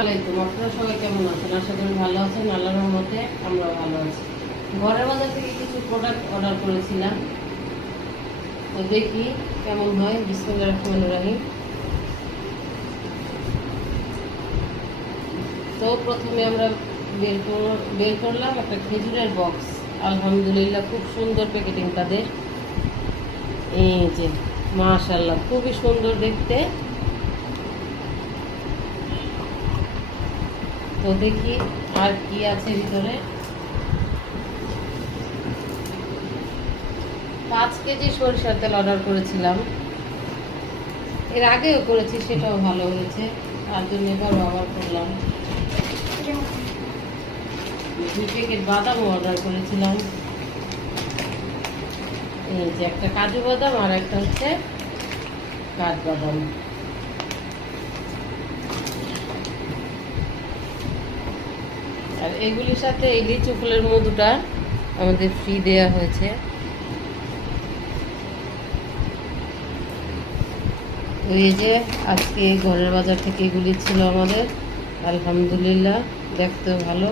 আলাইকুম, আপনারা সবাই কেমন আছেন? আশা করি ভালো আছেন। আল্লাহর রহমতে আমরাও ভালো আছি। ঘরের বাজার থেকে কিছু প্রোডাক্ট অর্ডার করেছিলাম, তো দেখি কেমন হয়। বিসমিল্লাহির রহমানির রহিম। তো প্রথমে আমরা বের করলাম একটা খেজুরের বক্স। আলহামদুলিল্লাহ, খুব সুন্দর প্যাকেটিং তাদের। এই যে মাশাআল্লাহ, খুবই সুন্দর দেখতে। তো দেখি আর কি আছে ভিতরে। 5 কেজি সরিষার তেল অর্ডার করেছিলাম, এর আগেও করেছি, সেটাও ভালো হয়েছে, তার জন্য এবার আবার করলাম। 2 প্যাকেট বাদামও অর্ডার করেছিলাম। এই যে একটা কাজু বাদাম আর একটা হচ্ছে কাঠবাদাম। আর এগুলির সাথে এই লিচু ফুলের মধুটা আমাদের ফ্রি দেয়া হয়েছে। তো এই যে আজকে ঘরের বাজার থেকে এগুলি ছিল আমাদের। আলহামদুলিল্লাহ, দেখতেও ভালো।